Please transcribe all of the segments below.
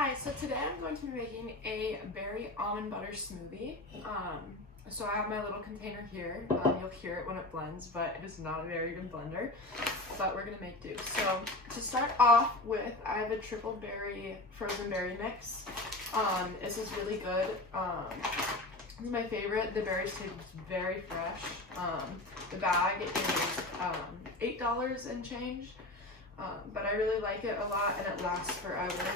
Hi, so today I'm going to be making a berry almond butter smoothie. So I have my little container here. You'll hear it when it blends, but it is not a very good blender, but we're gonna make do. So to start off with, I have a triple berry frozen berry mix. This is really good. This is my favorite. The berries taste very fresh. The bag is $8 and change. But I really like it a lot and it lasts forever.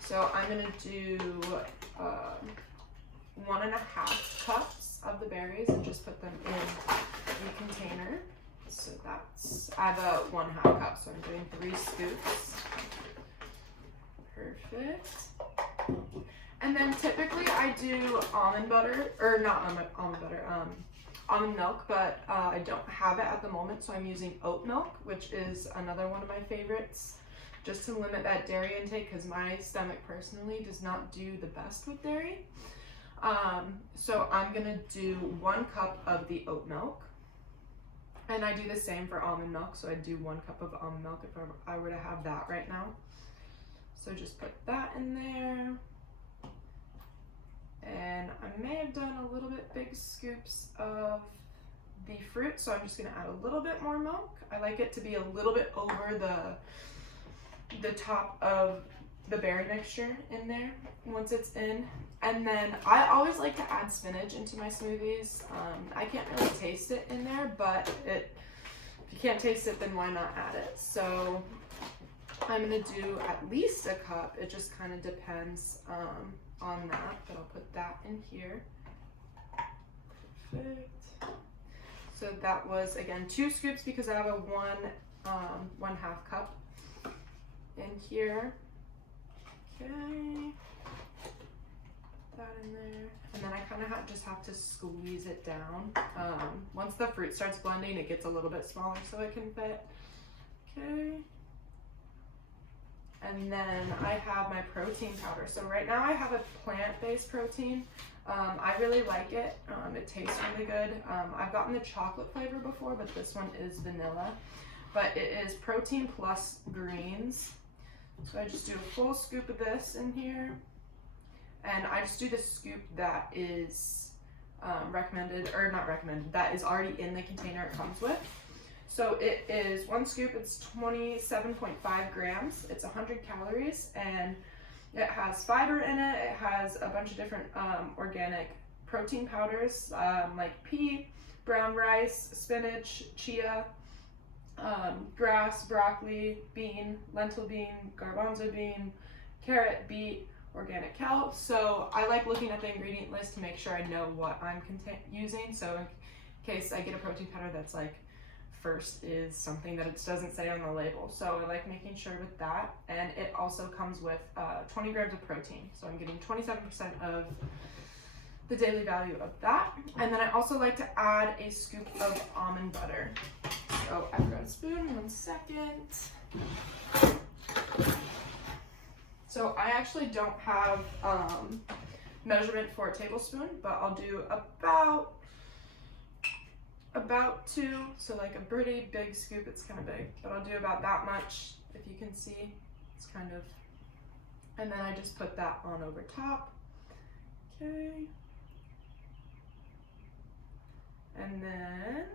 So I'm gonna do 1.5 cups of the berries and just put them in the container. So I have a 1/2 cup, so I'm doing 3 scoops. Perfect. And then typically I do almond butter, or not almond butter, almond milk, but I don't have it at the moment, so I'm using oat milk, which is another one of my favorites, just to limit that dairy intake because my stomach personally does not do the best with dairy. So I'm gonna do 1 cup of the oat milk, and I do the same for almond milk, so I do 1 cup of almond milk if I were to have that right now. So just put that in there. And I may have done a little bit big scoops of the fruit, so I'm just gonna add a little bit more milk. I like it to be a little bit over the top of the berry mixture in there once it's in. And then I always like to add spinach into my smoothies. I can't really taste it in there, but if you can't taste it, then why not add it? So I'm gonna do at least a cup. It just kind of depends on that, but I'll put that in here. Perfect. So that was, again, 2 scoops because I have a 1/2 cup in here. Okay, that in there. And then I kind of just have to squeeze it down. Once the fruit starts blending, it gets a little bit smaller so it can fit. Okay. And then I have my protein powder. So right now I have a plant-based protein. I really like it. It tastes really good. I've gotten the chocolate flavor before, but this one is vanilla. But it is protein plus greens. So I just do a full scoop of this in here. And I just do the scoop that is recommended, or not recommended, that is already in the container it comes with. So it is 1 scoop, it's 27.5 grams, it's 100 calories, and it has fiber in it. It has a bunch of different organic protein powders, like pea, brown rice, spinach, chia, grass, broccoli, bean, lentil bean, garbanzo bean, carrot, beet, organic kelp. So I like looking at the ingredient list to make sure I know what I'm using. So in case I get a protein powder that's like first is something that it doesn't say on the label. So I like making sure with that. And it also comes with 20 grams of protein. So I'm getting 27% of the daily value of that. And then I also like to add a scoop of almond butter. So I've got a spoon, 1 second. So I actually don't have measurement for a tablespoon, but I'll do about 2, so like a pretty big scoop. It's kind of big, but I'll do about that much. If you can see, it's kind of, and then I just put that on over top. Okay, and then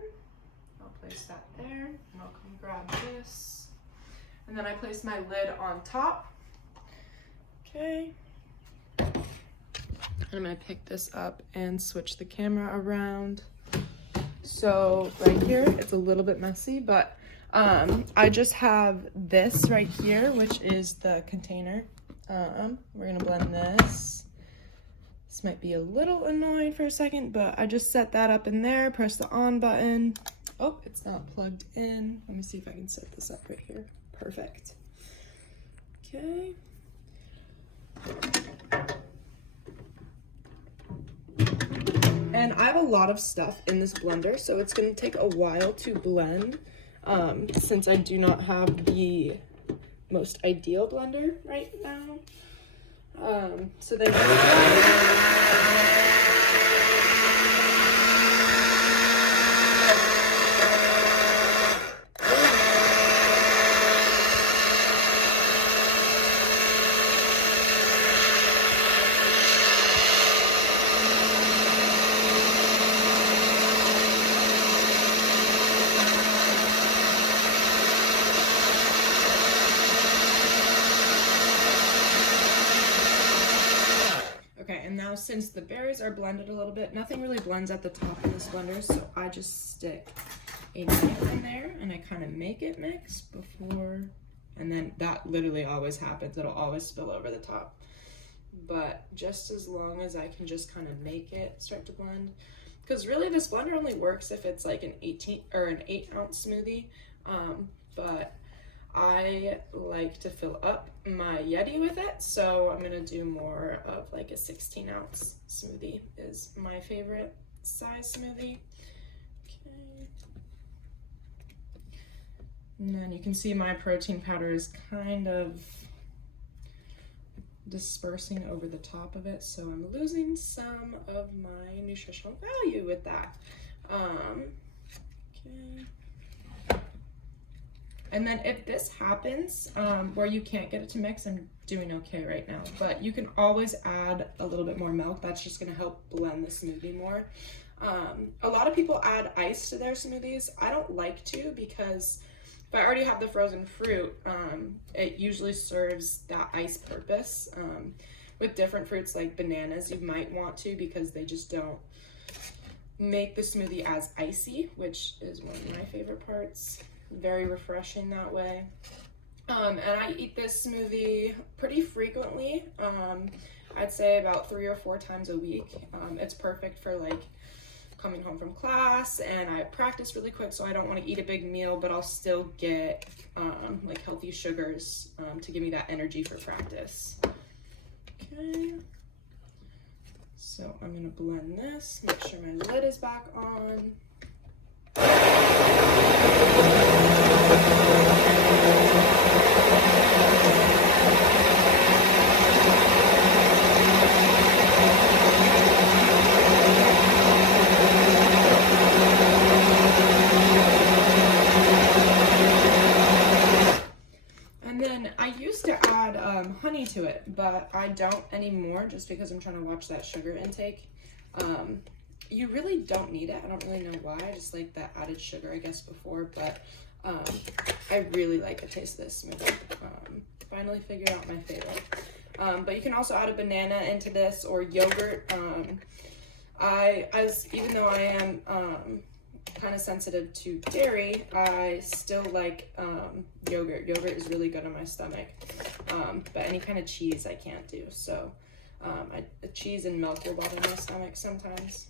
I'll place that there, and I'll come grab this, and then I place my lid on top. Okay, and I'm gonna pick this up and switch the camera around. So right here, it's a little bit messy, but I just have this right here, which is the container. We're gonna blend this. This might be a little annoying for a second, but I just set that up in there, press the on button. Oh, it's not plugged in. Let me see if I can set this up right here. Perfect. Okay. And I have a lot of stuff in this blender, so it's going to take a while to blend since I do not have the most ideal blender right now. So then and now since the berries are blended a little bit, nothing really blends at the top of this blender, so I just stick a knife in there and I kind of make it mix before, and then that literally always happens. It'll always spill over the top. But just as long as I can just kind of make it start to blend, because really this blender only works if it's like an 8-ounce smoothie, but I like to fill up my Yeti with it, so I'm gonna do more of like a 16-ounce smoothie is my favorite size smoothie. Okay. And then you can see my protein powder is kind of dispersing over the top of it, so I'm losing some of my nutritional value with that. Okay. And then if this happens where you can't get it to mix, I'm doing okay right now, but you can always add a little bit more milk. That's just gonna help blend the smoothie more. A lot of people add ice to their smoothies. I don't like to, because if I already have the frozen fruit, it usually serves that ice purpose. With different fruits like bananas, you might want to, because they just don't make the smoothie as icy, which is one of my favorite parts. Very refreshing that way. And I eat this smoothie pretty frequently. I'd say about 3 or 4 times a week. It's perfect for like coming home from class, and I practice really quick, so I don't want to eat a big meal, but I'll still get like healthy sugars to give me that energy for practice. Okay, so I'm gonna blend this, make sure my lid is back on. Honey to it, but I don't anymore, just because I'm trying to watch that sugar intake. You really don't need it. I don't really know why. I just like that added sugar, I guess, before, but I really like the taste of this smoothie. Finally figured out my favorite. But you can also add a banana into this, or yogurt. Even though I am kind of sensitive to dairy, I still like yogurt. Yogurt is really good on my stomach, but any kind of cheese I can't do. So cheese and milk will bother my stomach sometimes.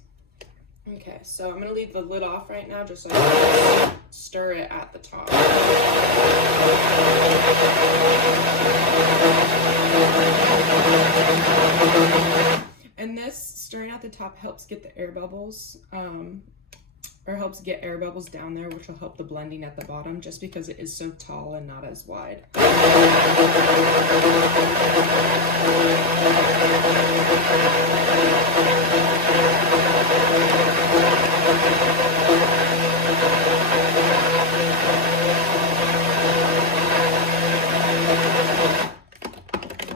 Okay, so I'm gonna leave the lid off right now, just so I can stir it at the top. And this stirring at the top helps get the air bubbles, or helps get air bubbles down there, which will help the blending at the bottom, just because it is so tall and not as wide.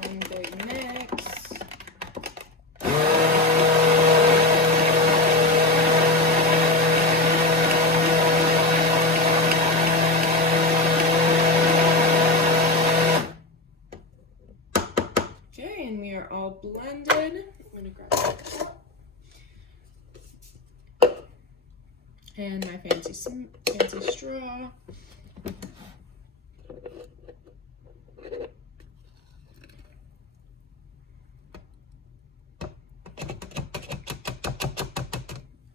One big mix. All blended. I'm gonna grab that cup and my fancy straw.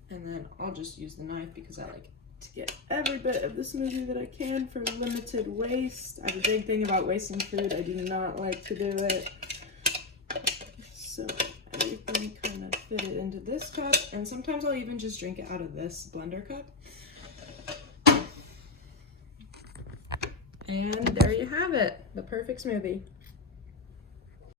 And then I'll just use the knife, because I like to get every bit of the smoothie that I can for limited waste. I have a big thing about wasting food. I do not like to do it. So everything kind of fit it into this cup, and sometimes I'll even just drink it out of this blender cup. And there you have it, the perfect smoothie.